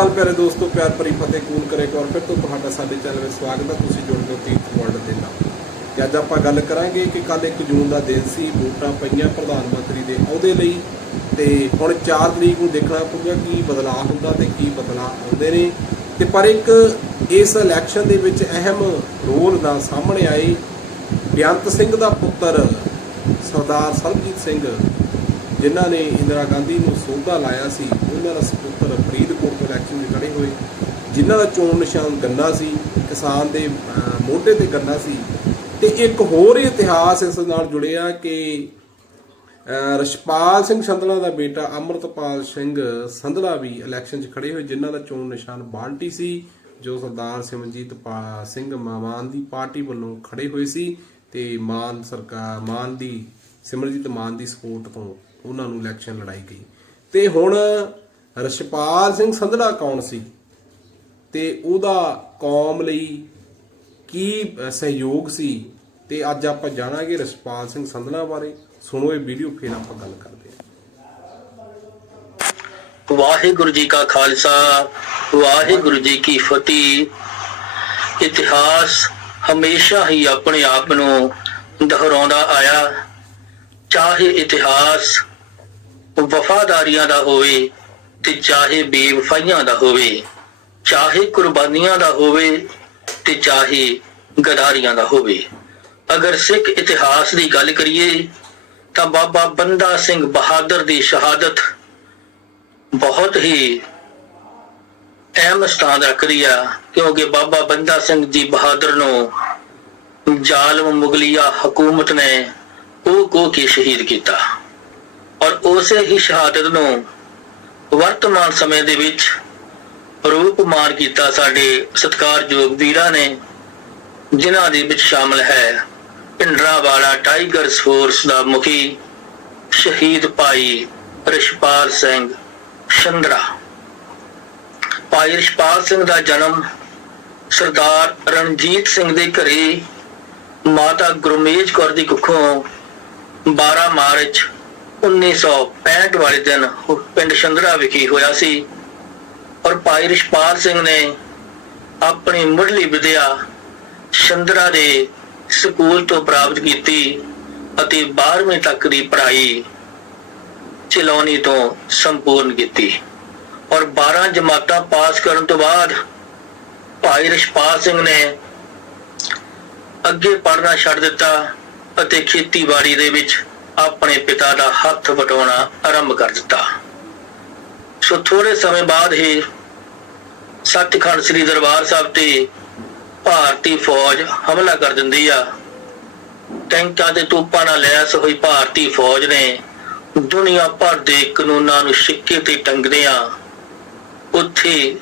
ਅਕਾਲ ਪਿਆਰੇ ਦੋਸਤੋ, ਪਿਆਰ ਭਰੀ ਫਤਿਹ ਕੂਲ ਕਰੇ ਇੱਕ ਫਿਰ ਤੋਂ ਤੁਹਾਡਾ ਸਾਡੇ ਚੈਨਲ ਵਿੱਚ ਸਵਾਗਤ ਹੈ। ਤੁਸੀਂ ਜੁੜ ਗਏ ਤੀਰਥ ਵਰਲਡ ਦੇ ਨਾਲ। ਤੇ ਅੱਜ ਆਪਾਂ ਗੱਲ ਕਰਾਂਗੇ ਕਿ ਕੱਲ 1 ਜੂਨ ਦਾ ਦਿਨ ਸੀ, ਵੋਟਾਂ ਪਈਆਂ ਪ੍ਰਧਾਨ ਮੰਤਰੀ ਦੇ ਅਹੁਦੇ ਲਈ। ਤੇ ਹੁਣ 4 ਤਰੀਕ ਨੂੰ ਦੇਖਣਾ ਪਊਗਾ ਕੀ ਬਦਲਾਅ ਹੁੰਦਾ ਤੇ ਕੀ ਬਦਲਾਅ ਆਉਂਦੇ ਨੇ। ਤੇ ਪਰ ਇੱਕ ਇਸ ਇਲੈਕਸ਼ਨ ਦੇ ਵਿੱਚ ਅਹਿਮ ਰੋਲ ਦਾ ਸਾਹਮਣੇ ਆਏ ਬੇਅੰਤ ਸਿੰਘ ਦਾ ਪੁੱਤਰ ਸਰਦਾਰ ਸਰਬਜੀਤ ਸਿੰਘ, ਜਿਨ੍ਹਾਂ ਨੇ ਇੰਦਰਾ ਗਾਂਧੀ ਨੂੰ ਸੋਧਾ ਲਾਇਆ ਸੀ। ਜਿਨ੍ਹਾਂ ਦਾ ਸਪੁੱਤਰ ਫਰੀਦਕੋਟ ਤੋਂ ਇਲੈਕਸ਼ਨ ਵਿੱਚ ਖੜੇ ਹੋਏ ਜਿਨ੍ਹਾਂ ਦਾ ਚੋਣ ਨਿਸ਼ਾਨ ਗੰਨਾ ਸੀ ਕਿਸਾਨ ਦੇ ਮੋਢੇ ਤੇ ਗੰਨਾ ਸੀ। ਤੇ ਇੱਕ ਹੋਰ ਇਤਿਹਾਸ ਇਸ ਨਾਲ ਜੁੜਿਆ ਕਿ ਅਹ, ਰਛਪਾਲ ਸਿੰਘ ਸੰਧਲਾ ਦਾ ਬੇਟਾ ਅਮਰਤਪਾਲ ਸਿੰਘ ਸੰਧਲਾ ਵੀ ਇਲੈਕਸ਼ਨ 'ਚ ਖੜੇ ਹੋਏ ਜਿਨ੍ਹਾਂ ਦਾ ਚੋਣ ਨਿਸ਼ਾਨ ਬਾਲਟੀ ਸੀ ਜੋ ਸਰਦਾਰ ਸਿਮਰਜੀਤ ਪਾ- ਸਿੰਘ ਮਾਨ ਦੀ ਪਾਰਟੀ ਵੱਲੋਂ ਖੜੇ ਹੋਏ ਸੀ ਤੇ ਮਾਨ ਸਰਕਾਰ ਮਾਨ ਦੀ ਸਿਮਰਜੀਤ ਮਾਨ ਦੀ ਸਪੋਰਟ ਤੋਂ ਉਹਨਾਂ ਨੂੰ ਇਲੈਕਸ਼ਨ ਲੜਾਈ ਗਈ। ਤੇ ਹੁਣ ਰਸਪਾਲ ਸਿੰਘ ਸੰਧਲਾ ਕੌਣ ਸੀ? ਤੇ ਉਹਦਾ ਕੌਮ ਲਈ ਕੀ ਸਹਿਯੋਗ ਸੀ? ਤੇ ਅੱਜ ਆਪਾਂ ਜਾਣਾਂਗੇ ਰਸਪਾਲ ਸਿੰਘ ਸੰਧਲਾ ਬਾਰੇ। ਸੁਣੋ ਇਹ ਵੀਡੀਓ, ਫਿਰ ਆਪਾਂ ਗੱਲ ਕਰਦੇ ਹਾਂ। ਵਾਹਿਗੁਰੂ ਜੀ ਕਾ ਖਾਲਸਾ, ਵਾਹਿਗੁਰੂ ਜੀ ਕੀ ਫਤਿਹ। ਇਤਿਹਾਸ ਹਮੇਸ਼ਾ ਹੀ ਆਪਣੇ ਆਪ ਨੂੰ ਦੁਹਰਾਉਂਦਾ ਆਇਆ। ਚਾਹੇ ਇਤਿਹਾਸ ਵਫਾਦਾਰੀਆਂ ਦਾ ਹੋਵੇ ਤੇ ਚਾਹੇ ਬੇਵਫਾਈਆਂ ਦਾ ਹੋਵੇ, ਚਾਹੇ ਕੁਰਬਾਨੀਆਂ ਦਾ ਹੋਵੇ ਤੇ ਚਾਹੇ ਗਦਾਰੀਆਂ ਦਾ ਹੋਵੇ। ਅਗਰ ਸਿੱਖ ਇਤਿਹਾਸ ਦੀ ਗੱਲ ਕਰੀਏ, ਤਾਂ ਬਾਬਾ ਬੰਦਾ ਸਿੰਘ ਬਹਾਦਰ ਦੀ ਸ਼ਹਾਦਤ ਬਹੁਤ ਹੀ ਅਹਿਮ ਸਥਾਨ ਰੱਖਦੀ ਆ, ਕਿਉਂਕਿ ਬਾਬਾ ਬੰਦਾ ਸਿੰਘ ਜੀ ਬਹਾਦਰ ਨੂੰ ਜ਼ਾਲਮ ਮੁਗਲਿਆ ਹਕੂਮਤ ਨੇ ਉਹ ਕੋ ਕੇ ਸ਼ਹੀਦ ਕੀਤਾ। ਔਰ ਉਸੇ ਹੀ ਸ਼ਹਾਦਤ ਨੂੰ ਵਰਤਮਾਨ ਸਮੇਂ ਦੇ ਵਿੱਚ ਰੂਪਮਾਨ ਕੀਤਾ ਸਾਡੇ ਸਤਿਕਾਰਯੋਗ ਵੀਰਾਂ ਨੇ, ਜਿਨ੍ਹਾਂ ਦੇ ਵਿੱਚ ਸ਼ਾਮਲ ਹੈ। ਪਿੰਡਰਾਵਾਲਾ ਟਾਈਗਰ ਫੋਰਸ ਦਾ ਮੁਖੀ ਸ਼ਹੀਦ ਭਾਈ ਰਿਸ਼ਪਾਲ ਸਿੰਘ ਸ਼ੰਦਰਾ। ਭਾਈ ਰਿਸ਼ਪਾਲ ਸਿੰਘ ਦਾ ਜਨਮ ਸਰਦਾਰ ਰਣਜੀਤ ਸਿੰਘ ਦੇ ਘਰੇ ਮਾਤਾ ਗੁਰਮੇਜ ਕੌਰ ਦੀ ਕੁੱਖੋਂ 12 ਮਾਰਚ 1965 ਵਾਲੇ ਦਿਨ ਪਿੰਡ ਸ਼ੰਦਰਾ ਵਿਖੇ ਹੋਇਆ ਸੀ ਔਰ ਭਾਈ ਰਿਸ਼ਪਾਲ ਸਿੰਘ ਨੇ ਆਪਣੀ ਮੁੱਢਲੀ ਵਿਦਿਆ ਸ਼ੰਦਰਾ ਦੇ ਸਕੂਲ ਤੋਂ ਪ੍ਰਾਪਤ ਕੀਤੀ ਅਤੇ 12ਵੀਂ ਤੱਕ ਦੀ ਪੜ੍ਹਾਈ ਚਿਲੌਨੀ ਤੋਂ ਸੰਪੂਰਨ ਕੀਤੀ ਔਰ 12 ਜਮਾਤਾਂ ਪਾਸ ਕਰਨ ਤੋਂ ਬਾਅਦ ਭਾਈ ਰਿਸ਼ਪਾਲ ਸਿੰਘ ਨੇ ਅੱਗੇ ਪੜ੍ਹਨਾ ਛੱਡ ਦਿੱਤਾ ਅਤੇ ਖੇਤੀਬਾੜੀ ਦੇ ਵਿੱਚ ਆਪਣੇ ਪਿਤਾ ਦਾ ਹੱਥ ਵਟਾਉਣਾ ਆਰੰਭ ਕਰ ਦਿੱਤਾ। ਸੋ ਥੋੜੇ ਸਮੇਂ ਬਾਅਦ ਹੀ ਸੱਚਖੰਡ ਸ੍ਰੀ ਦਰਬਾਰ ਸਾਹਿਬ ਤੇ ਭਾਰਤੀ ਫੌਜ ਹਮਲਾ ਕਰ ਦਿੰਦੀ ਆ। ਟੈਂਕਾਂ ਤੇ ਤੋਪਾਂ ਨਾਲ ਲੈਸ ਹੋਈ ਭਾਰਤੀ ਫੌਜ ਨੇ ਦੁਨੀਆ ਭਰ ਦੇ ਕਾਨੂੰਨਾਂ ਨੂੰ ਸਿੱਕੇ ਤੇ ਟੰਗਦਿਆਂ ਉੱਥੇ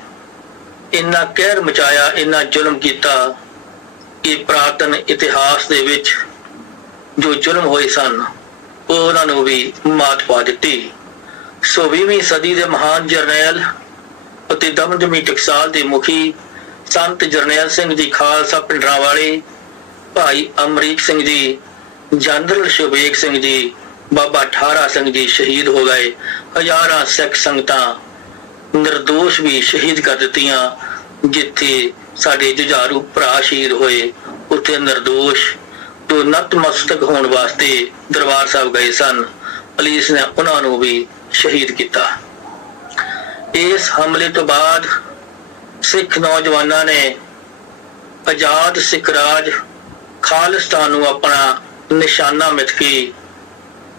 ਇੰਨਾ ਕਹਿਰ ਮਚਾਇਆ, ਇੰਨਾ ਜ਼ੁਲਮ ਕੀਤਾ ਕਿ ਪ੍ਰਾਤਨ ਇਤਿਹਾਸ ਦੇ ਵਿੱਚ ਜੋ ਜ਼ੁਲਮ ਹੋਏ ਸਨ ਉਹਨਾਂ ਨੂੰ ਵੀ ਮਾਤ ਪਾ ਦਿੱਤੀ। ਸੋ 20ਵੀਂ ਸਦੀ ਦੇ ਮਹਾਨ ਜਰਨੈਲ ਅਤੇ ਦਮਦਮੀ ਟਕਸਾਲ ਦੇ ਮੁਖੀ ਸੰਤ ਜਰਨੈਲ ਸਿੰਘ ਜੀ ਖਾਲਸਾ ਪਿੰਡਰਾਂ ਵਾਲੇ ਭਾਈ ਅਮਰੀਕ ਸਿੰਘ ਜੀ, ਜਨਰਲ ਸ਼ਬੇਕ ਸਿੰਘ ਜੀ, ਬਾਬਾ ਠਾਰਾ ਸਿੰਘ ਜੀ ਸ਼ਹੀਦ ਹੋ ਗਏ। ਹਜ਼ਾਰਾਂ ਸਿੱਖ ਸੰਗਤਾਂ ਨਿਰਦੋਸ਼ ਵੀ ਸ਼ਹੀਦ ਕਰ ਦਿੱਤੀਆਂ, ਜਿੱਥੇ ਸਾਡੇ ਜੁਝਾਰੂ ਭਰਾ ਸ਼ਹੀਦ ਹੋਏ। ਉੱਥੇ ਨਿਰਦੋਸ਼ ਤੋਂ ਨਤਮਸਤਕ ਹੋਣ ਵਾਸਤੇ ਦਰਬਾਰ ਸਾਹਿਬ ਗਏ ਸਨ, ਪੁਲਿਸ ਨੇ ਉਹਨਾਂ ਨੂੰ ਵੀ ਸ਼ਹੀਦ ਕੀਤਾ। ਇਸ ਹਮਲੇ ਤੋਂ ਬਾਅਦ ਸਿੱਖ ਨੌਜਵਾਨਾਂ ਨੇ ਆਜ਼ਾਦ ਸਿੱਖ ਰਾਜ ਖਾਲਿਸਤਾਨ ਨੂੰ ਆਪਣਾ ਨਿਸ਼ਾਨਾ ਮਿਥ ਕੇ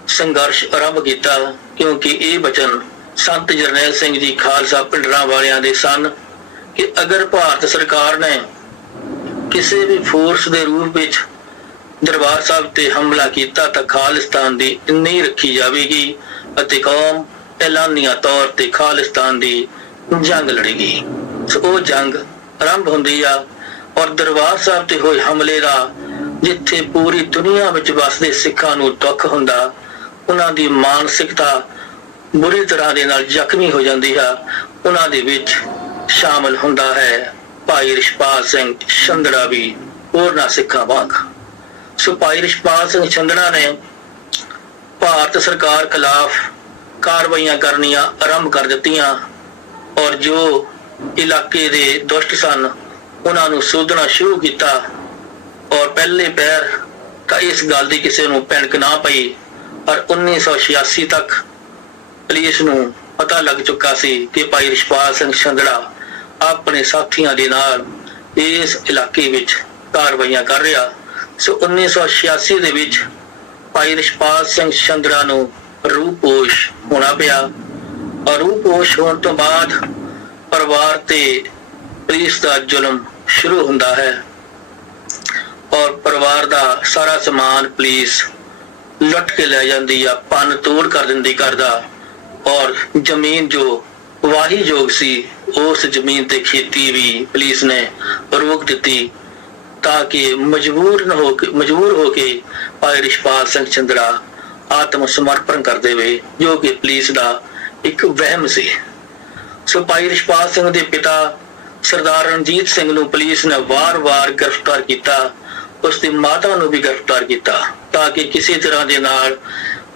ਸੰਘਰਸ਼ ਆਰੰਭ ਕੀਤਾ, ਕਿਉਂਕਿ ਇਹ ਬਚਨ ਸੰਤ ਜਰਨੈਲ ਸਿੰਘ ਜੀ ਖਾਲਸਾ ਪਿੰਡਰਾਂ ਵਾਲਿਆਂ ਦੇ ਸਨ ਕਿ ਅਗਰ ਭਾਰਤ ਸਰਕਾਰ ਨੇ ਕਿਸੇ ਵੀ ਫੋਰਸ ਦੇ ਰੂਪ ਵਿੱਚ ਦਰਬਾਰ ਸਾਹਿਬ ਤੇ ਹਮਲਾ ਕੀਤਾ ਤਾਂ ਖਾਲਿਸਤਾਨ ਦੀ ਨਹੀਂ ਰੱਖੀ ਜਾਵੇਗੀ ਅਤੇ ਕੌਮ ਐਲਾਨੀਆ ਤੌਰ ਤੇ ਖਾਲਿਸਤਾਨ ਦੀ ਜੰਗ ਲੜੇਗੀ। ਸੋ ਉਹ ਜੰਗ ਆਰੰਭ ਹੁੰਦੀ ਆ ਔਰ ਦਰਬਾਰ ਸਾਹਿਬ ਤੇ ਹੋਏ ਹਮਲੇ ਦਾ ਜਿੱਥੇ ਪੂਰੀ ਦੁਨੀਆ ਵਿੱਚ ਵਸਦੇ ਸਿੱਖਾਂ ਨੂੰ ਦੁੱਖ ਹੁੰਦਾ, ਉਹਨਾਂ ਦੀ ਮਾਨਸਿਕਤਾ ਬੁਰੀ ਤਰ੍ਹਾਂ ਦੇ ਨਾਲ ਜ਼ਖਮੀ ਹੋ ਜਾਂਦੀ ਹੈ ਉਹਨਾਂ ਦੇ ਵਿੱਚ ਸ਼ਾਮਲ ਹੁੰਦਾ ਹੈ ਭਾਈ ਰਿਸ਼ਪਾਲ ਸਿੰਘ ਸ਼ੰਦੜਾ ਵੀ ਹੋਰਨਾਂ ਸਿੱਖਾਂ ਵਾਂਗ। ਸੋ ਭਾਈ ਰਿਸ਼ਪਾਲ ਸਿੰਘ ਸ਼ੰਦੜਾ ਨੇ ਭਾਰਤ ਸਰਕਾਰ ਖਿਲਾਫ ਕਾਰਵਾਈਆਂ ਕਰਨੀਆਂ ਆਰੰਭ ਕਰ ਦਿੱਤੀਆਂ ਔਰ ਜੋ ਇਲਾਕੇ ਦੇ ਦੁਸ਼ਟ ਸਨ, ਉਹਨਾਂ ਨੂੰ ਸੋਧਣਾ ਸ਼ੁਰੂ ਕੀਤਾ ਔਰ ਪਹਿਲੇ ਪੈਰ ਤਾਂ ਇਸ ਗੱਲ ਦੀ ਕਿਸੇ ਨੂੰ ਭਿਣਕ ਨਾ ਪਈ, ਪਰ 1986 ਤੱਕ ਪੁਲਿਸ ਨੂੰ ਪਤਾ ਲੱਗ ਚੁੱਕਾ ਸੀ ਕਿ ਭਾਈ ਰਿਸ਼ਪਾਲ ਸਿੰਘ ਛੰਦੜਾ ਆਪਣੇ ਸਾਥੀਆਂ ਦੇ ਨਾਲ ਇਸ ਇਲਾਕੇ ਵਿੱਚ ਕਾਰਵਾਈਆਂ ਕਰ ਰਿਹਾ। ਸੋ 1986 ਦੇ ਵਿੱਚ ਭਾਈ ਰਿਸ਼ਪਾਲ ਸਿੰਘ ਸੰਧੜਾ ਨੂੰ ਰੂਪੋਸ਼ ਹੋਣਾ ਪਿਆ। ਔਰ ਰੂਪੋਸ਼ ਹੋਣ ਤੋਂ ਬਾਅਦ ਪਰਿਵਾਰ ਤੇ ਪੁਲਿਸ ਦਾ ਜ਼ੁਲਮ ਸ਼ੁਰੂ ਹੁੰਦਾ ਹੈ। ਔਰ ਪਰਿਵਾਰ ਦਾ ਸਾਰਾ ਸਮਾਨ ਪੁਲਿਸ ਲੁੱਟ ਕੇ ਲੈ ਜਾਂਦੀ ਆ, ਪੰਨ ਤੋੜ ਕਰ ਦਿੰਦੀ ਕਰਦਾ। ਔਰ ਜ਼ਮੀਨ ਜੋ ਵਾਹੀਯੋਗ ਸੀ, ਉਸ ਜ਼ਮੀਨ ਤੇ ਖੇਤੀ ਵੀ ਪੁਲਿਸ ਨੇ ਰੋਕ ਦਿੱਤੀ। ਤਾਂ ਕਿ ਮਜਬੂਰ ਨਾ ਹੋ ਕੇ ਮਜਬੂਰ ਹੋ ਕੇ ਭਾਈ ਰਿਸ਼ਪਾਲ ਸਿੰਘ ਚੰਦਰਾ ਆਤਮ ਸਮਰਪਣ ਕਰ ਦੇਵੇ, ਜੋ ਕਿ ਪੁਲਿਸ ਦਾ ਇੱਕ ਵਹਿਮ ਸੀ। ਸੋ ਭਾਈ ਰਿਸ਼ਪਾਲ ਸਿੰਘ ਦੇ ਪਿਤਾ ਸਰਦਾਰ ਰਣਜੀਤ ਸਿੰਘ ਨੂੰ ਪੁਲਿਸ ਨੇ ਵਾਰ-ਵਾਰ ਗ੍ਰਿਫਤਾਰ ਕੀਤਾ, ਉਸ ਦੀ ਮਾਤਾ ਨੂੰ ਵੀ ਗ੍ਰਿਫਤਾਰ ਕੀਤਾ, ਤਾਂ ਕਿ ਕਿਸੇ ਤਰ੍ਹਾਂ ਦੇ ਨਾਲ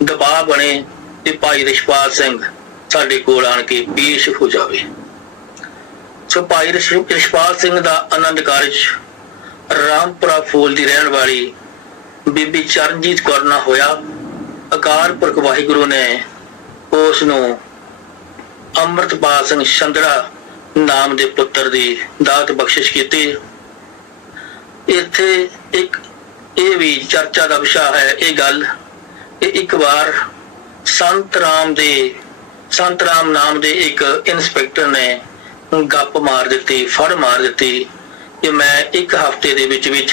ਦਬਾਅ ਬਣੇ ਤੇ ਭਾਈ ਰਿਸ਼ਪਾਲ ਸਿੰਘ ਸਾਡੇ ਕੋਲ ਆਣ ਕੇ ਪੇਸ਼ ਹੋ ਜਾਵੇ। ਸੋ ਭਾਈ ਰਿਸ਼- ਰਿਸ਼ਪਾਲ ਸਿੰਘ ਦਾ ਆਨੰਦ ਕਾਰਜ ਰਾਮਪੁਰਾ ਫੂਲ ਦੀ ਰਹਿਣ ਵਾਲੀ ਬੀਬੀ ਚਰਨਜੀਤ ਕੌਰ ਨਾਲ ਹੋਇਆ ਅਕਾਲ ਪੁਰਖ ਵਾਹਿਗੁਰੂ ਨੇ ਉਸ ਨੂੰ ਅੰਮ੍ਰਿਤਪਾਲ ਸਿੰਘ ਸੰਧੜਾ ਨਾਮ ਦੇ ਪੁੱਤਰ ਦੀ ਦਾਤ ਬਖਸ਼ਿਸ਼ ਕੀਤੀ। ਇੱਥੇ ਇੱਕ ਇਹ ਵੀ ਚਰਚਾ ਦਾ ਵਿਸ਼ਾ ਹੈ, ਇਹ ਗੱਲ ਕਿ ਇੱਕ ਵਾਰ ਸੰਤ ਰਾਮ ਦੇ, ਸੰਤ ਰਾਮ ਨਾਮ ਦੇ ਇੱਕ ਇਨਸਪੈਕਟਰ ਨੇ ਗੱਪ ਮਾਰ ਦਿੱਤੀ, ਫੜ ਮਾਰ ਦਿੱਤੀ। ਕਿ ਮੈਂ ਇੱਕ ਹਫ਼ਤੇ ਦੇ ਵਿੱਚ ਵਿੱਚ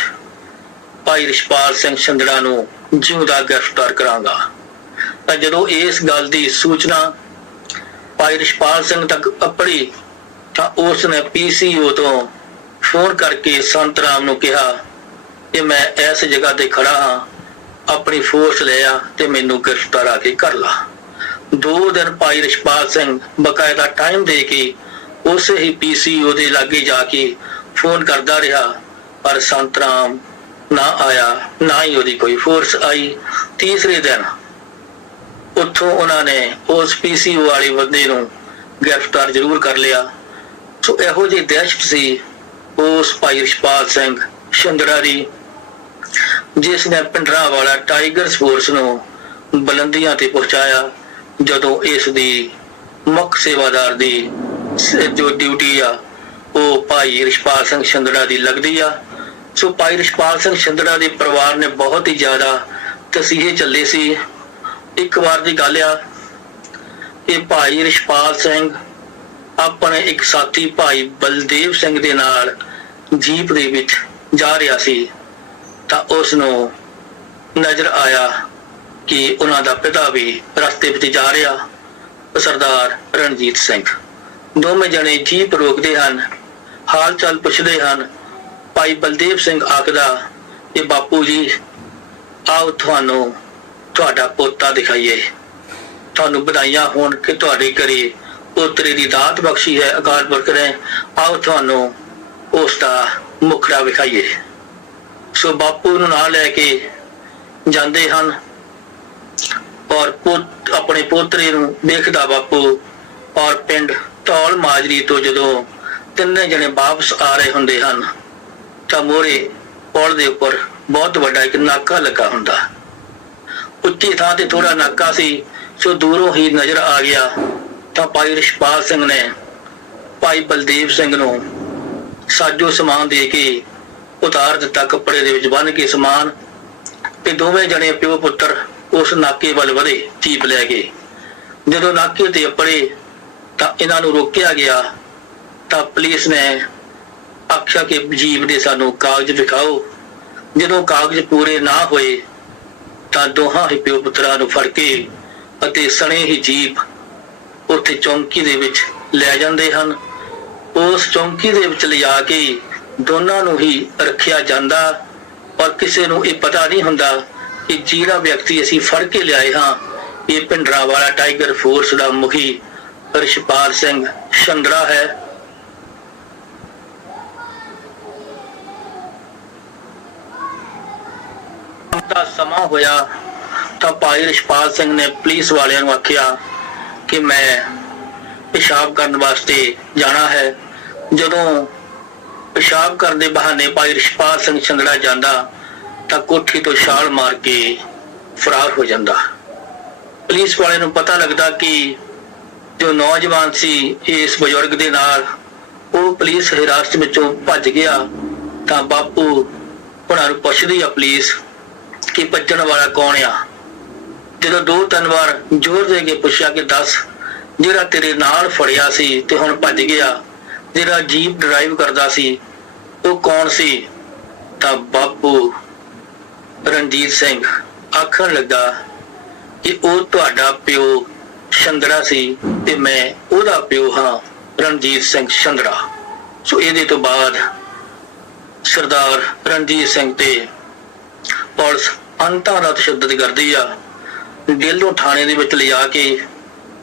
ਭਾਈ ਰਿਸ਼ਪਾਲ ਸਿੰਘ ਸੰਧੜਾ ਨੂੰ ਜਿਉਂਦਾ ਗ੍ਰਿਫਤਾਰ ਕਰਾਂਗਾ। ਤਾਂ ਜਦੋਂ ਇਸ ਗੱਲ ਦੀ ਸੂਚਨਾ ਭਾਈ ਰਿਸ਼ਪਾਲ ਸਿੰਘ ਤੱਕ ਅੱਪੜੀ, ਤਾਂ ਉਸ ਨੇ ਪੀਸੀਓ ਤੋਂ ਫੋਨ ਕਰਕੇ ਸੰਤ ਰਾਮ ਨੂੰ ਕਿਹਾ ਕਿ ਮੈਂ ਇਸ ਜਗ੍ਹਾ ਤੇ ਖੜਾ ਹਾਂ, ਆਪਣੀ ਫੋਰਸ ਲੈ ਆ ਤੇ ਮੈਨੂੰ ਗ੍ਰਿਫਤਾਰ ਆ ਕੇ ਕਰ ਲਾ। ਦੋ ਦਿਨ ਭਾਈ ਰਿਸ਼ਪਾਲ ਸਿੰਘ ਬਕਾਇਦਾ ਟਾਈਮ ਦੇ ਕੇ ਉਸੇ ਹੀ ਪੀਸੀਓ ਦੇ ਲਾਗੇ ਜਾ ਕੇ ਫੋਨ ਕਰਦਾ ਰਿਹਾ, ਪਰ ਸੰਤ ਰਾਮ ਨਾ ਆਇਆ, ਨਾ ਹੀ ਉਹਦੀ ਕੋਈ ਫੋਰਸ ਆਈ। ਤੀਸਰੇ ਦਿਨ ਉੱਥੋਂ ਉਹਨਾਂ ਨੇ ਉਸ ਪੀਸੀਓ ਵਾਲੇ ਬੰਦੇ ਨੂੰ ਗ੍ਰਿਫਤਾਰ ਜ਼ਰੂਰ ਕਰ ਲਿਆ। ਸੋ ਇਹੋ ਜਿਹੀ ਦਹਿਸ਼ਤ ਸੀ ਉਸ ਭਾਈ ਰਿਸ਼ਪਾਲ ਸਿੰਘ ਸ਼ੰਦੜਾ ਦੀ ਜਿਸ ਨੇ ਪਿੰਡਰਾ ਵਾਲਾ ਟਾਈਗਰ ਫੋਰਸ ਨੂੰ ਬੁਲੰਦੀਆਂ ਤੇ ਪਹੁੰਚਾਇਆ, ਜਦੋਂ ਇਸ ਦੀ ਮੁੱਖ ਸੇਵਾਦਾਰ ਦੀ ਜੋ ਡਿਊਟੀ ਆ ਉਹ ਭਾਈ ਰਿਸ਼ਪਾਲ ਸਿੰਘ ਛਿੰਦੜਾ ਦੀ ਲੱਗਦੀ ਆ। ਸੋ ਭਾਈ ਰਿਸ਼ਪਾਲ ਸਿੰਘ ਛਿੰਦੜਾ ਦੇ ਪਰਿਵਾਰ ਨੇ ਬਹੁਤ ਹੀ ਜ਼ਿਆਦਾ ਤਸੀਹੇ ਚੱਲੇ ਸੀ। ਇੱਕ ਵਾਰ ਦੀ ਗੱਲ ਆ ਕਿ ਭਾਈ ਰਿਸ਼ਪਾਲ ਸਿੰਘ, ਆਪਣੇ ਇੱਕ ਸਾਥੀ ਭਾਈ ਬਲਦੇਵ ਸਿੰਘ ਦੇ ਨਾਲ ਜੀਪ ਦੇ ਵਿੱਚ ਜਾ ਰਿਹਾ ਸੀ। ਤਾਂ ਉਸ ਨੂੰ ਨਜ਼ਰ ਆਇਆ ਕਿ ਉਹਨਾਂ ਦਾ ਪਿਤਾ ਵੀ ਰਸਤੇ ਵਿੱਚ ਜਾ ਰਿਹਾ, ਸਰਦਾਰ ਰਣਜੀਤ ਸਿੰਘ। ਦੋਵੇਂ ਜਣੇ ਜੀਪ ਰੋਕਦੇ ਹਨ। ਹਾਲ ਚਾਲ ਪੁੱਛਦੇ ਹਨ। ਭਾਈ ਬਲਦੇਵ ਸਿੰਘ ਆਖਦਾ ਕਿ ਬਾਪੂ ਜੀ, ਆਓ ਤੁਹਾਨੂੰ ਤੁਹਾਡਾ ਪੋਤਾ ਦਿਖਾਈਏ। ਤੁਹਾਨੂੰ ਵਧਾਈਆਂ ਹੋਣ ਕਿ ਤੁਹਾਡੇ ਘਰੇ ਪੋਤਰੇ ਦੀ ਦਾਤ ਬਖਸ਼ੀ ਹੈ, ਅਕਾਲ ਪੁਰਖ ਨੇ। ਆਓ ਤੁਹਾਨੂੰ ਉਸ ਦਾ ਮੁਖੜਾ ਵਿਖਾਈਏ। ਸੋ ਬਾਪੂ ਨੂੰ ਨਾਲ ਲੈ ਕੇ ਜਾਂਦੇ ਹਨ ਔਰ ਪੁੱਤ, ਆਪਣੇ ਪੋਤਰੇ ਨੂੰ ਦੇਖਦਾ ਬਾਪੂ ਔਰ ਪਿੰਡ ਧੌਲ ਮਾਜਰੀ ਤੋਂ ਜਦੋਂ ਤਿੰਨੇ ਜਣੇ ਵਾਪਸ ਆ ਰਹੇ ਹੁੰਦੇ ਹਨ। ਤਾਂ ਮੋਰੇ ਪੁਲ ਦੇ ਉੱਪਰ ਬਹੁਤ ਵੱਡਾ ਇੱਕ ਨਾਕਾ ਲੱਗਾ ਹੁੰਦਾ। ਉੱਚੀ ਥਾਂ ਤੇ ਥੋੜਾ ਨਾਕਾ ਸੀ, ਜੋ ਦੂਰੋਂ ਹੀ ਨਜ਼ਰ ਆ ਗਿਆ। ਤਾਂ ਭਾਈ ਰਿਸ਼ਪਾਲ ਸਿੰਘ ਨੇ ਭਾਈ ਬਲਦੇਵ ਸਿੰਘ ਨੂੰ ਸਾਜੋ ਸਮਾਨ ਦੇ ਕੇ ਉਤਾਰ ਦਿੱਤਾ ਕੱਪੜੇ ਦੇ ਵਿੱਚ ਬੰਨ ਕੇ ਸਮਾਨ ਤੇ ਦੋਵੇਂ ਜਣੇ ਪਿਓ ਪੁੱਤਰ ਉਸ ਨਾਕੇ ਵੱਲ ਵਧੇ ਜੀਪ ਲੈ ਕੇ ਜਦੋਂ ਨਾਕੇ ਤੇ ਅਪੜੇ ਤਾਂ ਇਹਨਾਂ ਨੂੰ ਰੋਕਿਆ ਗਿਆ ਤਾਂ ਪੁਲਿਸ ਨੇ ਆਖਿਆ ਕਿ ਜੀਪ ਦੇ ਸਾਨੂੰ ਕਾਗਜ਼ ਦਿਖਾਓ ਜਦੋਂ ਕਾਗਜ਼ ਪੂਰੇ ਨਾ ਹੋਏ, ਤਾਂ ਦੋਹਾਂ ਹੀ ਪਿਓ ਪੁੱਤਰਾਂ ਨੂੰ ਫੜ ਕੇ ਅਤੇ ਸਣੇ ਹੀ ਜੀਪ ਉੱਥੇ ਚੌਂਕੀ ਦੇ ਵਿੱਚ ਲੈ ਜਾਂਦੇ ਹਨ। ਉਸ ਚੌਂਕੀ ਦੇ ਵਿੱਚ ਲਿਜਾ ਕੇ ਦੋਨਾਂ ਨੂੰ ਹੀ ਰੱਖਿਆ ਜਾਂਦਾ ਔਰ ਕਿਸੇ ਨੂੰ ਇਹ ਪਤਾ ਨਹੀਂ ਹੁੰਦਾ ਕਿ ਜਿਹੜਾ ਵਿਅਕਤੀ ਅਸੀਂ ਫੜ ਕੇ ਲਿਆਏ ਹਾਂ, ਇਹ ਪਿੰਡਰਾ ਵਾਲਾ ਟਾਈਗਰ ਫੋਰਸ ਦਾ ਮੁਖੀ ਰਿਸ਼ਪਾਲ ਸਿੰਘ ਸ਼ੰਦਰਾ ਹੈ। ਦਾ ਸਮਾਂ ਹੋਇਆ ਤਾਂ ਭਾਈ ਰਿਸ਼ਪਾਲ ਸਿੰਘ ਨੇ ਪੁਲਿਸ ਵਾਲਿਆਂ ਨੂੰ ਆਖਿਆ ਕਿ ਮੈਂ ਪਿਸ਼ਾਬ ਕਰਨ ਵਾਸਤੇ ਜਾਣਾ ਹੈ। ਜਦੋਂ ਪਿਸ਼ਾਬ ਕਰਨ ਦੇ ਬਹਾਨੇ ਭਾਈ ਰਿਸ਼ਪਾਲ ਸਿੰਘ ਚੰਦੜਾ ਜਾਂਦਾ ਤਾਂ ਕੋਠੀ ਤੋਂ ਛਾਲ ਮਾਰ ਕੇ ਫਰਾਰ ਹੋ ਜਾਂਦਾ। ਪੁਲਿਸ ਵਾਲਿਆਂ ਨੂੰ ਪਤਾ ਲੱਗਦਾ ਕਿ ਜੋ ਨੌਜਵਾਨ ਸੀ, ਇਸ ਬਜ਼ੁਰਗ ਦੇ ਨਾਲ ਉਹ ਪੁਲਿਸ ਹਿਰਾਸਤ ਵਿੱਚੋਂ ਭੱਜ ਗਿਆ ਤਾਂ ਬਾਪੂ ਉਹਨਾਂ ਨੂੰ ਪੁੱਛਦੀ ਆ ਪੁਲਿਸ ਕਿ ਭੱਜਣ ਵਾਲਾ ਕੌਣ ਆ? ਜਦੋਂ ਦੋ ਤਿੰਨ ਵਾਰ ਜ਼ੋਰ ਦੇ ਕੇ ਪੁੱਛਿਆ ਕਿ ਦੱਸ, ਜਿਹੜਾ ਤੇਰੇ ਨਾਲ ਫੜਿਆ ਸੀ ਤੇ ਹੁਣ ਭੱਜ ਗਿਆ, ਜਿਹੜਾ ਜੀਪ ਡਰਾਈਵ ਕਰਦਾ ਸੀ, ਉਹ ਕੌਣ ਸੀ? ਤਾਂ ਬਾਪੂ ਰਣਜੀਤ ਸਿੰਘ ਆਖਣ ਲੱਗਾ ਕਿ ਉਹ ਤੁਹਾਡਾ ਪਿਓ ਸ਼ੰਦਰਾ ਸੀ ਤੇ ਮੈਂ ਉਹਦਾ ਪਿਓ ਹਾਂ, ਰਣਜੀਤ ਸਿੰਘ ਸ਼ੰਦਰਾ। ਸੋ ਇਹਦੇ ਤੋਂ ਬਾਅਦ ਸਰਦਾਰ ਰਣਜੀਤ ਸਿੰਘ ਤੇ ਪੁਲਿਸ ਅੰਤਾਂ ਦਾ ਤਸ਼ੱਦਦ ਕਰਦੀ ਆ। ਡੇਲੋ ਥਾਣੇ ਦੇ ਵਿੱਚ ਲਿਜਾ ਕੇ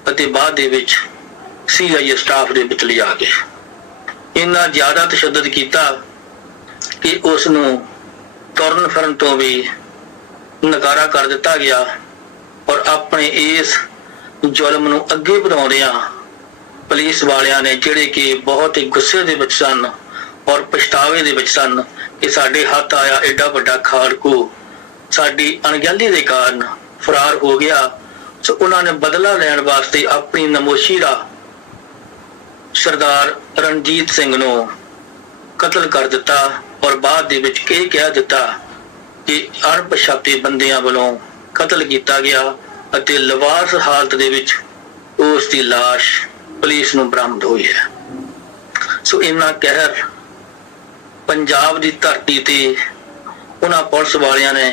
ਅਤੇ ਬਾਅਦ ਦੇ ਵਿੱਚ ਸੀਆਈਏ ਸਟਾਫ ਦੇ ਵਿੱਚ ਲਿਜਾ ਕੇ। ਇੰਨਾ ਜ਼ਿਆਦਾ ਤਸ਼ੱਦਦ ਕੀਤਾ ਕਿ ਉਸ ਨੂੰ ਤੁਰਨ ਫਿਰਨ ਤੋਂ ਵੀ ਨਕਾਰਾ ਕਰ ਦਿੱਤਾ ਗਿਆ ਔਰ ਆਪਣੇ ਇਸ ਜ਼ੁਲਮ ਨੂੰ ਅੱਗੇ ਵਧਾਉਂਦਿਆਂ ਪੁਲਿਸ ਵਾਲਿਆਂ ਨੇ ਜਿਹੜੇ ਕਿ ਬਹੁਤ ਹੀ ਗੁੱਸੇ ਦੇ ਵਿੱਚ ਸਨ ਔਰ ਪਛਤਾਵੇ ਦੇ ਵਿੱਚ ਸਨ ਕਿ ਸਾਡੇ ਹੱਥ ਆਇਆ ਐਡਾ ਵੱਡਾ ਖਾੜਕੂ ਸਾਡੀ ਅਣਗਹਿਲੀ ਦੇ ਕਾਰਨ ਫਰਾਰ ਹੋ ਗਿਆ, ਸੋ ਉਹਨਾਂ ਨੇ ਬਦਲਾ ਲੈਣ ਵਾਸਤੇ ਆਪਣੀ ਨਮੋਸ਼ੀ ਦਾ ਸਰਦਾਰ ਰਣਜੀਤ ਸਿੰਘ ਨੂੰ ਕਤਲ ਕਰ ਦਿੱਤਾ ਔਰ ਬਾਅਦ ਦੇ ਵਿੱਚ ਇਹ ਕਹਿ ਦਿੱਤਾ ਕਿ ਅਣਪਛਾਤੇ ਬੰਦਿਆਂ ਵੱਲੋਂ ਕਤਲ ਕੀਤਾ ਗਿਆ ਅਤੇ ਲਵਾਰਸ ਹਾਲਤ ਦੇ ਵਿੱਚ ਉਸ ਦੀ লাশ ਪੁਲਿਸ ਨੂੰ ਬਰਾਮਦ ਹੋਈ ਹੈ। ਸੋ ਇੰਨਾ ਕਹਿਰ ਪੰਜਾਬ ਦੀ ਧਰਤੀ ਤੇ ਉਹਨਾਂ ਪੁਲਿਸ ਵਾਲਿਆਂ ਨੇ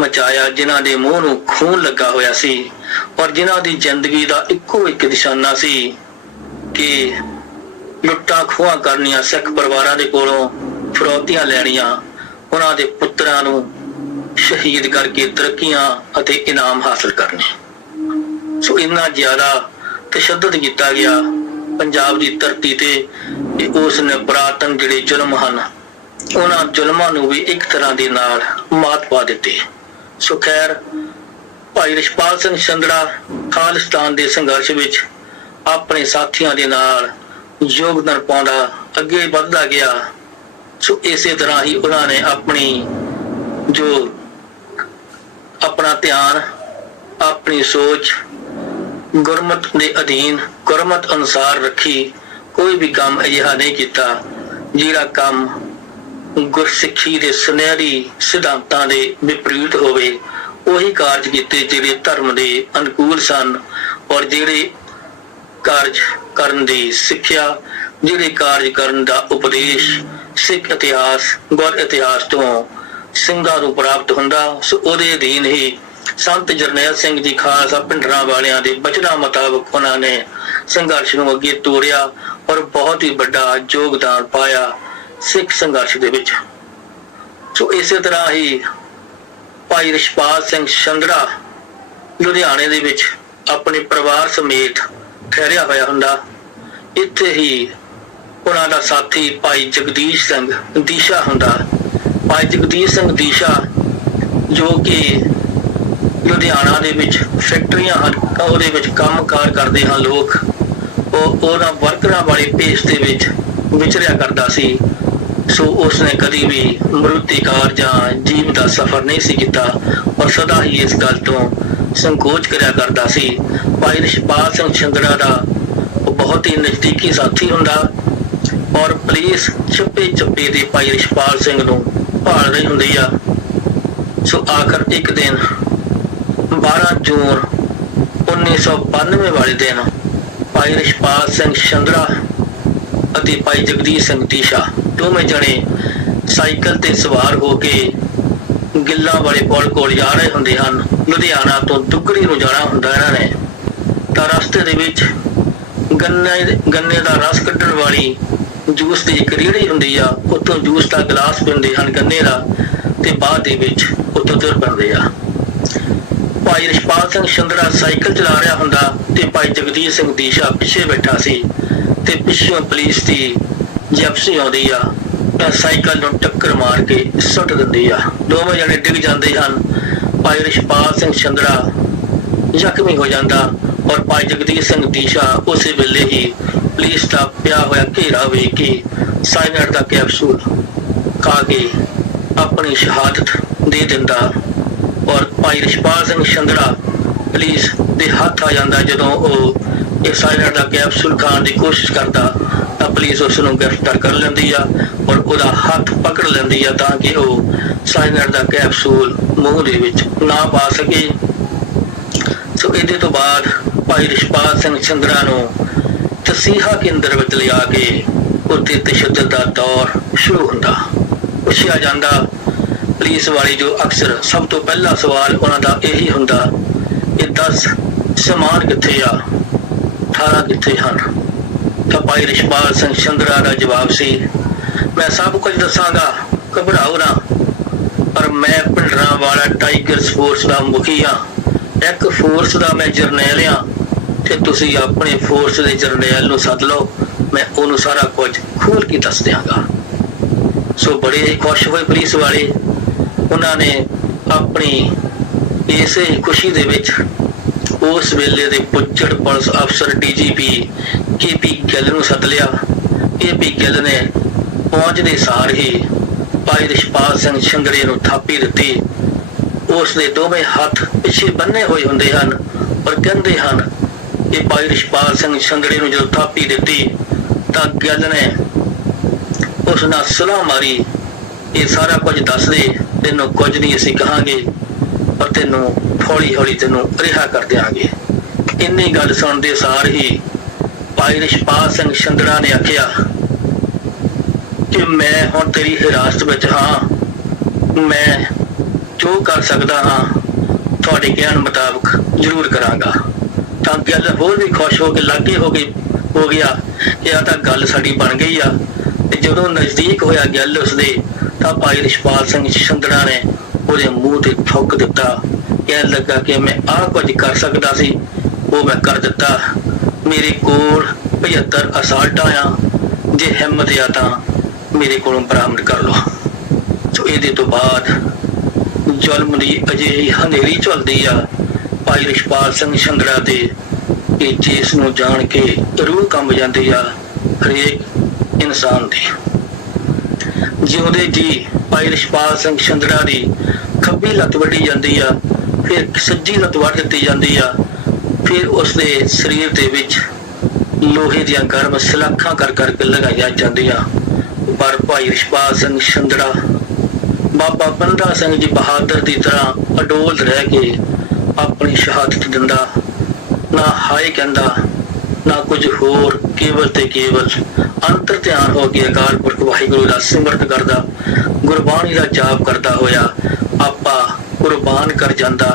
ਮਚਾਇਆ, ਜਿਨ੍ਹਾਂ ਦੇ ਮੂੰਹ ਨੂੰ ਖੂਨ ਲੱਗਾ ਹੋਇਆ ਸੀ ਔਰ ਜਿਨ੍ਹਾਂ ਦੀ ਜ਼ਿੰਦਗੀ ਦਾ ਇੱਕੋ ਇੱਕ ਨਿਸ਼ਾਨਾ ਸੀ ਕਿ ਲੁੱਟਾਂ ਖੋਹਾਂ ਕਰਨੀਆਂ ਸਿੱਖ ਪਰਿਵਾਰਾਂ ਦੇ ਕੋਲੋਂ ਫਰੋਤੀਆਂ ਲੈਣੀਆਂ, ਉਹਨਾਂ ਦੇ ਪੁੱਤਰਾਂ ਨੂੰ ਸ਼ਹੀਦ ਕਰਕੇ ਤਰੱਕੀਆਂ ਅਤੇ ਇਨਾਮ ਹਾਸਲ ਕਰਨੇ। ਸੋ ਇੰਨਾ ਜ਼ਿਆਦਾ ਤਸ਼ੱਦਦ ਕੀਤਾ ਗਿਆ ਪੰਜਾਬ ਦੀ ਧਰਤੀ ਤੇ ਕਿ ਉਸ ਨੇ ਪੁਰਾਤਨ ਜਿਹੜੇ ਜ਼ੁਲਮ ਹਨ, ਉਹਨਾਂ ਜ਼ੁਲਮਾਂ ਨੂੰ ਵੀ ਇੱਕ ਤਰ੍ਹਾਂ ਦੇ ਨਾਲ ਮਾਤ ਪਾ ਦਿੱਤੀ। ਸੋ ਖੈਰ, ਭਾਈ ਰਿਸ਼ਪਾਲ ਸਿੰਘ ਸੰਧੜਾ ਖਾਲਿਸਤਾਨ ਦੇ ਸੰਘਰਸ਼ ਵਿੱਚ ਆਪਣੇ ਸਾਥੀਆਂ ਦੇ ਨਾਲ ਯੋਗਦਾਨ ਪਾਉਂਦਾ ਅੱਗੇ ਵੱਧਦਾ ਗਿਆ। ਸੋ ਇਸੇ ਤਰ੍ਹਾਂ ਹੀ ਉਹਨਾਂ ਨੇ ਆਪਣੀ ਜੋ ਆਪਣਾ ਧਿਆਨ, ਆਪਣੀ ਸੋਚ, ਗੁਰਮਤ ਦੇ ਅਧੀਨ ਗੁਰਮਤ ਅਨੁਸਾਰ ਰੱਖੀ, ਕੋਈ ਵੀ ਕੰਮ ਅਜਿਹਾ ਨਹੀਂ ਕੀਤਾ, ਜਿਹੜਾ ਕੰਮ ਗੁਰਸਿੱਖੀ ਦੇ ਸੁਨਹਿਰੀ ਸਿਧਾਂਤਾਂ ਦੇ ਵਿਪਰੀਤ ਹੋਵੇ, ਉਹੀ ਕਾਰਜ ਕੀਤੇ ਜਿਹੜੇ ਧਰਮ ਦੇ ਅਨੁਕੂਲ ਸਨ ਔਰ ਜਿਹੜੇ ਕਾਰਜ ਕਰਨ ਦੀ ਸਿੱਖਿਆ, ਜਿਹੜੇ ਕਾਰਜ ਕਰਨ ਦਾ ਉਪਦੇਸ਼ ਸਿੱਖ ਇਤਿਹਾਸ, ਗੁਰ ਇਤਿਹਾਸ ਤੋਂ ਸਿੰਘਾਂ ਨੂੰ ਪ੍ਰਾਪਤ ਹੁੰਦਾ, ਸੋ ਉਹਦੇ ਅਧੀਨ ਹੀ ਸੰਤ ਜਰਨੈਲ ਸਿੰਘ ਜੀ ਖਾਲਸਾ ਪਿੰਡਰਾਂ ਵਾਲਿਆਂ ਦੇ ਬਚਨਾਂ ਮੁਤਾਬਕ ਉਹਨਾਂ ਨੇ ਸੰਘਰਸ਼ ਨੂੰ ਅੱਗੇ ਤੋਰਿਆ ਔਰ ਬਹੁਤ ਹੀ ਵੱਡਾ ਯੋਗਦਾਨ ਪਾਇਆ। ਸਿੱਖ ਸੰਘਰਸ਼ ਦੇ ਵਿੱਚ। ਸੋ ਇਸੇ ਤਰ੍ਹਾਂ ਹੀ ਭਾਈ ਰਿਸ਼ਪਾਲ ਸਿੰਘ ਸ਼ੰਦੜਾ ਲੁਧਿਆਣੇ ਦੇ ਵਿੱਚ ਆਪਣੇ ਪਰਿਵਾਰ ਸਮੇਤ ਠਹਿਰਿਆ ਹੋਇਆ ਹੁੰਦਾ। ਇੱਥੇ ਹੀ ਉਹਨਾਂ ਦਾ ਸਾਥੀ ਭਾਈ ਜਗਦੀਸ਼ ਸਿੰਘ ਦੀਸ਼ਾ ਹੁੰਦਾ। ਭਾਈ ਜਗਦੀਸ਼ ਸਿੰਘ ਦੀਸ਼ਾ ਜੋ ਕਿ ਲੁਧਿਆਣਾ ਦੇ ਵਿੱਚ ਫੈਕਟਰੀਆਂ ਹਨ, ਉਹਦੇ ਵਿੱਚ ਕੰਮਕਾਰ ਕਰਦੇ ਹਨ ਲੋਕ। ਉਹ ਉਹਨਾਂ ਵਰਕਰਾਂ ਵਾਲੇ ਪੇਸ਼ ਦੇ ਵਿੱਚ ਵਿਚਰਿਆ ਕਰਦਾ ਸੀ। ਸੋ ਉਸਨੇ ਕਦੀ ਵੀ ਮਰੂਤੀਕਾਰ ਜਾਂ ਜੀਵ ਦਾ ਸਫ਼ਰ ਨਹੀਂ ਸੀ ਕੀਤਾ ਔਰ ਸਦਾ ਹੀ ਇਸ ਗੱਲ ਤੋਂ ਸੰਕੋਚ ਕਰਿਆ ਕਰਦਾ ਸੀ। ਭਾਈ ਰਿਸ਼ਪਾਲ ਸਿੰਘ ਚੰਦੜਾ ਦਾ ਉਹ ਬਹੁਤ ਹੀ ਨਜ਼ਦੀਕੀ ਸਾਥੀ ਹੁੰਦਾ ਔਰ ਪੁਲਿਸ ਛੁੱਪੇ ਛੁਪੇ ਦੇ ਭਾਈ ਰਿਸ਼ਪਾਲ ਸਿੰਘ ਨੂੰ ਭਾਲ ਰਹੀ ਹੁੰਦੀ ਆ। ਸੋ ਆਖਰ ਇੱਕ ਦਿਨ 12 ਜੂਨ 1992 ਵਾਲੇ ਦਿਨ ਭਾਈ ਰਿਸ਼ਪਾਲ ਸਿੰਘ ਚੰਦੜਾ ਅਤੇ ਭਾਈ ਜਗਦੀਸ਼ ਸਿੰਘ ਤੀਸ਼ਾ ਦੋਵੇਂ ਜਣੇ ਸਾਈਕਲ ਤੇ ਸਵਾਰ ਹੋ ਕੇ ਗਿੱਲਾਂ ਵਾਲੇ ਪੁਲ ਕੋਲ ਜਾ ਰਹੇ ਹੁੰਦੇ ਹਨ। ਲੁਧਿਆਣਾ ਤੋਂ ਦੁੱਗੜੀ ਨੂੰ ਜਾਣਾ ਹੁੰਦਾ ਇਹਨਾਂ ਨੇ। ਤਾਂ ਰਸਤੇ ਦੇ ਵਿੱਚ ਗੰਨੇ ਗੰਨੇ ਦਾ ਰਸ ਕੱਢਣ ਵਾਲੀ ਜੂਸ ਦੀ ਇੱਕ ਰੇਹੜੀ ਹੁੰਦੀ ਆ, ਉੱਥੋਂ ਜੂਸ ਦਾ ਗਲਾਸ ਪੀਂਦੇ ਹਨ ਗੰਨੇ ਦਾ ਤੇ ਬਾਅਦ ਦੇ ਵਿੱਚ ਉੱਥੋਂ ਤੁਰ ਪੈਂਦੇ ਆ। ਭਾਈ ਰਿਸ਼ਪਾਲ ਸਿੰਘ ਸ਼ੰਦਰਾ ਸਾਈਕਲ ਚਲਾ ਰਿਹਾ ਹੁੰਦਾ ਤੇ ਭਾਈ ਜਗਦੀਸ਼ ਸਿੰਘ ਦੀਸ਼ਾ ਪਿੱਛੇ ਬੈਠਾ ਸੀ ਤੇ ਪਿੱਛੋਂ ਪੁਲਿਸ ਦੀ ਜੈਪਸੀ ਆਉਂਦੀ ਆ, ਤਾਂ ਸਾਈਕਲ ਨੂੰ ਟੱਕਰ ਮਾਰ ਕੇ ਸੁੱਟ ਦਿੰਦੀ ਆ। ਦੋਵੇਂ ਜਣੇ ਡਿੱਗ ਜਾਂਦੇ ਹਨ। ਭਾਈ ਰਿਸ਼ਪਾਲ ਸਿੰਘ ਛੰਦੜਾ ਜ਼ਖਮੀ ਹੋ ਜਾਂਦਾ ਔਰ ਭਾਈ ਜਗਦੀਸ਼ ਸਿੰਘ ਦੀਸ਼ਾ ਉਸੇ ਵੇਲੇ ਹੀ ਪੁਲਿਸ ਦਾ ਪਿਆ ਹੋਇਆ ਘੇਰਾ ਵੇਖ ਕੇ ਸਾਈਨਰ ਦਾ ਕੈਪਸੂਲ ਖਾ ਕੇ ਆਪਣੀ ਸ਼ਹਾਦਤ ਦੇ ਦਿੰਦਾ ਔਰ ਭਾਈ ਰਿਸ਼ਪਾਲ ਸਿੰਘ ਛੰਦੜਾ ਪੁਲਿਸ ਦੇ ਹੱਥ ਆ ਜਾਂਦਾ ਜਦੋਂ ਉਹ ਇਹ ਸਾਈਨਰ ਦਾ ਕੈਪਸੂਲ ਖਾਣ ਦੀ ਕੋਸ਼ਿਸ਼ ਕਰਦਾ ਤਾਂ ਪੁਲਿਸ ਉਸ ਨੂੰ ਗ੍ਰਿਫਤਾਰ ਕਰ ਲੈਂਦੀ ਆ ਔਰ ਉਹਦਾ ਹੱਥ ਪਕੜ ਲੈਂਦੀ ਆ ਤਾਂ ਕਿ ਉਹ ਸਾਇਨਰ ਦਾ ਕੈਪਸੂਲ ਮੂੰਹ ਦੇ ਵਿੱਚ ਨਾ ਪਾ ਸਕੇ। ਸੋ ਇਹਦੇ ਤੋਂ ਬਾਅਦ ਭਾਈ ਰਿਸ਼ਪਾਲ ਸਿੰਘ ਚੰਦਰਾ ਨੂੰ ਤਸੀਹਾ ਕੇਂਦਰ ਵਿੱਚ ਲਿਆ ਕੇ ਉੱਥੇ ਤਸ਼ੱਦਦ ਦਾ ਦੌਰ ਸ਼ੁਰੂ ਹੁੰਦਾ। ਪੁੱਛਿਆ ਜਾਂਦਾ, ਪੁਲਿਸ ਵਾਲੀ ਜੋ ਅਕਸਰ ਸਭ ਤੋਂ ਪਹਿਲਾ ਸਵਾਲ ਉਹਨਾਂ ਦਾ ਇਹੀ ਹੁੰਦਾ ਕਿ 10 ਸਮਾਨ ਕਿੱਥੇ ਆ? 18 ਕਿੱਥੇ ਹਨ? ਤਾਂ ਭਾਈ ਰਿਸ਼ਪਾਲ ਸਿੰਘ ਚੰਦਰਾ ਦਾ ਜਵਾਬ ਸੀ। ਮੈਂ ਸਭ ਕੁਝ ਦੱਸਾਂਗਾ, ਘਬਰਾਓ ਨਾ। ਪਰ ਮੈਂ ਪਿੰਡਰਾਂ ਵਾਲਾ ਟਾਈਗਰਸ ਫੋਰਸ ਦਾ ਮੁਖੀ ਆ ਇੱਕ ਫੋਰਸ ਦਾ ਮੈਂ ਜਰਨੈਲ ਆ ਤੇ ਤੁਸੀਂ ਆਪਣੇ ਫੋਰਸ ਦੇ ਜਰਨੈਲ ਨੂੰ ਸੱਦ ਲਓ। ਮੈਂ ਉਹਨੂੰ ਸਾਰਾ ਕੁਝ ਖੋਲ ਕੇ ਦੱਸ ਦਿਆਂਗਾ। ਸੋ ਬੜੇ ਖੁਸ਼ ਹੋਏ ਪੁਲਿਸ ਵਾਲੇ। ਉਹਨਾਂ ਨੇ ਆਪਣੀ ਇਸੇ ਖੁਸ਼ੀ ਦੇ ਵਿੱਚ ਉਸ ਵੇਲੇ ਦੇ ਪੁੱਛੜ ਪੁਲਿਸ ਅਫਸਰ ਡੀਜੀਪੀ ਕੇਪੀ ਗਿੱਲ ਨੂੰ ਸੱਦ ਲਿਆ। ਕੇਪੀ ਗਿੱਲ ਨੇ ਪਹੁੰਚਦੇ ਸਾਰ ਹੀ ਭਾਈ ਰਿਸ਼ਪਾਲ ਸਿੰਘ ਸ਼ੰਗੜੇ ਨੂੰ ਥਾਪੀ ਦਿੱਤੀ। ਉਸ ਦੇ ਦੋਵੇਂ ਹੱਥ ਪਿੱਛੇ ਬੰਨੇ ਹੋਏ ਹੁੰਦੇ ਹਨ, ਪਰ ਕਹਿੰਦੇ ਹਨ ਕਿ ਭਾਈ ਰਿਸ਼ਪਾਲ ਸਿੰਘ ਸ਼ੰਗੜੇ ਨੂੰ ਜਦੋਂ ਥਾਪੀ ਦਿੱਤੀ, ਤਾਂ ਗਿੱਲ ਨੇ ਉਸ ਨਾਲ ਸਲਾਹ ਮਾਰੀ। ਇਹ ਸਾਰਾ ਕੁਝ ਦੱਸ ਦੇ, ਤੈਨੂੰ ਕੁਝ ਨਹੀਂ ਅਸੀਂ ਕਹਾਂਗੇ, ਪਰ ਤੈਨੂੰ ਹੌਲੀ ਹੌਲੀ ਤੈਨੂੰ ਰਿਹਾ ਕਰ ਦਿਆਂਗੇ। ਇੰਨੀ ਗੱਲ ਸੁਣਦੇ ਸਾਰ ਹੀ ਭਾਈ ਰਿਸ਼ਪਾਲ ਸਿੰਘ ਸ਼ੰਦੜਾ ਨੇ ਆਖਿਆ ਕਿ ਮੈਂ ਹੁਣ ਤੇਰੀ ਹਿਰਾਸਤ ਵਿੱਚ ਹਾਂ। ਮੈਂ ਜੋ ਕਰ ਸਕਦਾ ਹਾਂ, ਤੁਹਾਡੇ ਕਹਿਣ ਮੁਤਾਬਕ ਜ਼ਰੂਰ ਕਰਾਂਗਾ। ਤਾਂ ਗੱਲ ਹੋਰ ਵੀ ਖੁਸ਼ ਹੋ ਕੇ ਲਾਗੇ ਹੋ ਗਈ ਹੋ ਗਿਆ ਕਿ ਆ ਤਾਂ ਗੱਲ ਸਾਡੀ ਬਣ ਗਈ ਆ। ਤੇ ਜਦੋਂ ਨਜ਼ਦੀਕ ਹੋਇਆ ਗੱਲ ਉਸਦੇ, ਤਾਂ ਭਾਈ ਰਿਸ਼ਪਾਲ ਸਿੰਘ ਸ਼ੰਦੜਾ ਨੇ ਉਹਦੇ ਮੂੰਹ ਤੇ ਠੁੱਕ ਦਿੱਤਾ। ਕਹਿਣ ਲੱਗਾ ਕਿ ਮੈਂ ਆਹ ਕੁਝ ਕਰ ਸਕਦਾ ਸੀ, ਉਹ ਮੈਂ ਕਰ ਦਿੱਤਾ। ਮੇਰੇ ਕੋਲ 75 ਅਸਾਲਟਾਂ ਆ, ਜੇ ਹਿੰਮਤ ਆ ਤਾਂ ਮੇਰੇ ਕੋਲੋਂ ਬਰਾਮਦ ਕਰ ਲਓ। ਸੋ ਇਹਦੇ ਤੋਂ ਬਾਅਦ ਜ਼ੁਲਮ ਦੀ ਅਜਿਹੀ ਹਨੇਰੀ ਚੱਲਦੀ ਆ, ਭਾਈ ਰਿਸ਼ਪਾਲ ਸਿੰਘ ਸ਼ੰਦੜਾ ਤੇ ਕਿ ਜਿਸ ਨੂੰ ਜਾਣ ਕੇ ਰੂਹ ਕੰਬ ਜਾਂਦੀ ਆ ਹਰੇਕ ਇਨਸਾਨ ਦੀ। ਜਿਉਂਦੇ ਜੀ ਭਾਈ ਰਿਸ਼ਪਾਲ ਸਿੰਘ ਸ਼ੰਦੜਾ ਦੀ ਖੱਬੀ ਲੱਤ ਵੱਢੀ ਜਾਂਦੀ ਆ, ਫਿਰ ਸੱਜੀ ਲੱਤ ਵੱਢ ਦਿੱਤੀ ਜਾਂਦੀ ਆ ਫਿਰ ਉਸ ਦੇ ਸਰੀਰ ਦੇ ਵਿੱਚ ਲੋਹੇ ਦੀਆਂ ਗਰਮ ਸਲਾਖਾਂ ਕਰ ਕਰਕੇ ਲਗਾਈਆਂ ਜਾਂਦੀਆਂ। ਪਰ ਭਾਈ ਵਿਸ਼ਪਾਲ ਸਿੰਘ ਸ਼ੰਦੜਾ ਬਾਬਾ ਬੰਦਾ ਸਿੰਘ ਜੀ ਬਹਾਦਰ ਦੀ ਤਰ੍ਹਾਂ ਅਡੋਲ ਰਹਿ ਕੇ ਆਪਣੀ ਸ਼ਹਾਦਤ ਦਿੰਦਾ। ਨਾ ਹਾਏ ਕਹਿੰਦਾ, ਨਾ ਕੁਝ ਹੋਰ, ਕੇਵਲ ਤੇ ਕੇਵਲ ਅੰਤਰ ਧਿਆਨ ਹੋ ਕੇ ਅਕਾਲ ਪੁਰਖ ਵਾਹਿਗੁਰੂ ਦਾ ਸਿਮਰਨ ਕਰਦਾ, ਗੁਰਬਾਣੀ ਦਾ ਜਾਪ ਕਰਦਾ ਹੋਇਆ, ਆਪਾ ਕੁਰਬਾਨ ਕਰ ਜਾਂਦਾ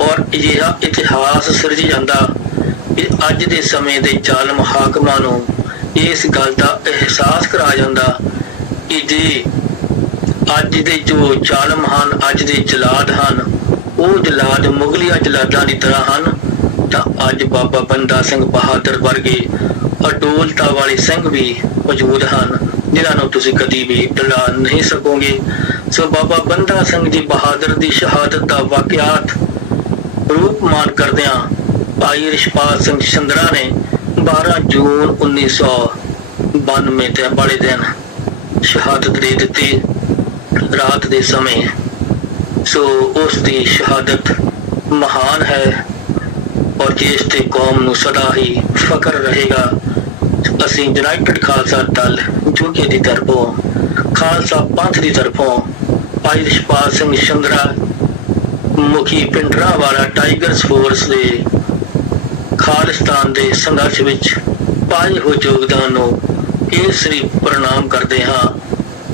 ਔਰ ਅਜਿਹਾ ਇਤਿਹਾਸ ਸਿਰਜ ਜਾਂਦਾ ਕਿ ਅੱਜ ਦੇ ਸਮੇਂ ਦੇ ਜ਼ਾਲਮ ਹਾਕਮਾਂ ਨੂੰ ਇਸ ਗੱਲ ਦਾ ਅਹਿਸਾਸ ਕਰਾ ਜਾਂਦਾ ਕਿ ਜੇ ਅੱਜ ਦੇ ਜੋ ਜ਼ਾਲਮ ਹਨ, ਅੱਜ ਦੇ ਜਲਾਦ ਹਨ, ਉਹ ਜਲਾਦ ਮੁਗਲੀਆ ਜਲਾਦਾਂ ਦੀ ਤਰ੍ਹਾਂ ਹਨ, ਤਾਂ ਅੱਜ ਬਾਬਾ ਬੰਦਾ ਸਿੰਘ ਬਹਾਦਰ ਵਰਗੇ ਅਡੋਲਤਾ ਵਾਲੇ ਸਿੰਘ ਵੀ ਮੌਜੂਦ ਹਨ, ਜਿਨ੍ਹਾਂ ਨੂੰ ਤੁਸੀਂ ਕਦੀ ਵੀ ਡਲਾ ਨਹੀਂ ਸਕੋਗੇ। ਸੋ ਬਾਬਾ ਬੰਦਾ ਸਿੰਘ ਜੀ ਬਹਾਦਰ ਦੀ ਸ਼ਹਾਦਤ ਦਾ ਵਾਕਿਆਤ ਰੂਪਮਾਨ ਕਰਦਿਆਂ ਭਾਈ ਰਿਸ਼ਪਾਲ ਸਿੰਘ ਸ਼ੰਦਰਾ ਨੇ 12 ਜੂਨ 1992 ਤੇ ਵਾਲੇ ਦਿਨ ਸ਼ਹਾਦਤ ਦੇ ਦਿੱਤੀ ਰਾਤ ਦੇ ਸਮੇਂ। ਸੋ ਉਸ ਦੀ ਸ਼ਹਾਦਤ ਮਹਾਨ ਹੈ ਔਰ ਦੇਸ਼ ਤੇ ਕੌਮ ਨੂੰ ਸਦਾ ਹੀ ਫਕਰ ਰਹੇਗਾ। ਅਸੀਂ ਯੂਨਾਈਟਿਡ ਖਾਲਸਾ ਦਲ ਜੁਗੇ ਦੀ ਤਰਫੋਂ, ਖਾਲਸਾ ਪੰਥ ਦੀ ਤਰਫੋਂ ਭਾਈ ਰਿਸ਼ਪਾਲ ਸਿੰਘ ਸ਼ੰਦਰਾ ਮੁਖੀ ਪਿੰਡਰਾ ਵਾਲਾ ਟਾਈਗਰਸ ਫੋਰਸ ਦੇ ਖਾਲਿਸਤਾਨ ਦੇ ਸੰਘਰਸ਼ ਵਿੱਚ ਪਾਏ ਹੋਏ ਯੋਗਦਾਨ ਨੂੰ ਕੇਸਰੀ ਪ੍ਰਣਾਮ ਕਰਦੇ ਹਾਂ।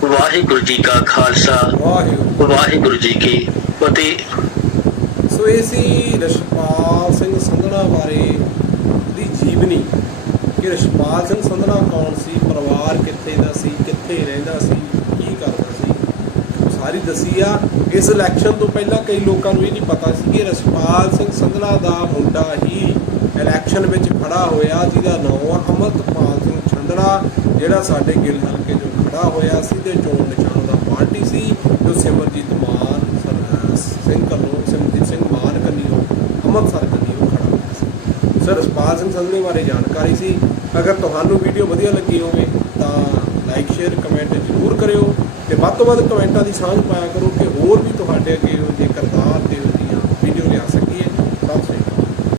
ਵਾਹਿਗੁਰੂ ਜੀ ਕਾ ਖਾਲਸਾ ਵਾਹਿਗੁਰੂ। ਵਾਹਿਗੁਰੂ ਜੀ ਕੀ ਫਤਿਹ। ਸੋ ਇਹ ਸੀ ਰਸ਼ਪਾਲ ਸਿੰਘ ਸੰਧਣਾ ਬਾਰੇ ਦੀ ਜੀਵਨੀ ਕਿ ਰਸ਼ਪਾਲ ਸਿੰਘ ਸੰਧਣਾ ਕੌਣ ਸੀ ਪਰਿਵਾਰ ਕਿੱਥੇ ਦਾ ਸੀ ਕਿੱਥੇ ਰਹਿੰਦਾ ਸੀ ਸਾਰੀ ਦੱਸੀ ਆ, ਇਸ ਇਲੈਕਸ਼ਨ ਤੋਂ ਪਹਿਲਾਂ ਕਈ ਲੋਕਾਂ ਨੂੰ ਇਹ ਨਹੀਂ ਪਤਾ ਸੀ ਕਿ ਰਸ਼ਪਾਲ ਸਿੰਘ ਸੰਧਲਾ ਦਾ ਮੁੰਡਾ ਹੀ ਇਲੈਕਸ਼ਨ ਵਿੱਚ ਖੜਾ ਹੋਇਆ, ਜਿਹਦਾ ਨਾਮ ਆ ਅਮਰਤਪਾਲ ਸਿੰਘ ਛੰਦੜਾ, ਜਿਹੜਾ ਸਾਡੇ ਗਿੱਲ ਹਲਕੇ ਚੋਂ ਖੜਾ ਹੋਇਆ ਸੀ ਤੇ ਚੋਣ ਨਿਸ਼ਾਨ ਦਾ ਪਾਰਟੀ ਸੀ, ਜੋ ਸਿਮਰਜੀਤ ਮਾਨ, ਸਰ- ਸਿੰਘ ਕੱਲੋਂ, ਸਿਮਰਜੀਤ ਸਿੰਘ ਮਾਨ ਕੰਨੀਓ, ਅੰਮ੍ਰਿਤਸਰ ਕੰਨੀਓ ਖੜਾ ਹੋਇਆ ਸੀ। ਸਰ, ਰਸਪਾਲ ਸਿੰਘ ਸੰਧੂ ਬਾਰੇ ਜਾਣਕਾਰੀ ਸੀ। ਅਗਰ ਤੁਹਾਨੂੰ ਵੀਡੀਓ ਵਧੀਆ ਲੱਗੀ ਹੋਵੇ, ਤਾਂ ਲਾਈਕ ਸ਼ੇਅਰ ਕਮੈਂਟ ਜ਼ਰੂਰ ਕਰਿਓ। ਤੇ ਵੱਧ ਤੋਂ ਵੱਧ ਕਮੈਂਟਾਂ ਦੀ ਸਾਂਝ ਪਾਇਆ ਕਰੋ ਕਿ ਹੋਰ ਵੀ ਤੁਹਾਡੇ ਅੱਗੇ ਜੇ ਕਰਤਾਰ ਦੇਵ ਦੀਆਂ ਵੀਡੀਓ ਲਿਆ ਸਕੀਏ।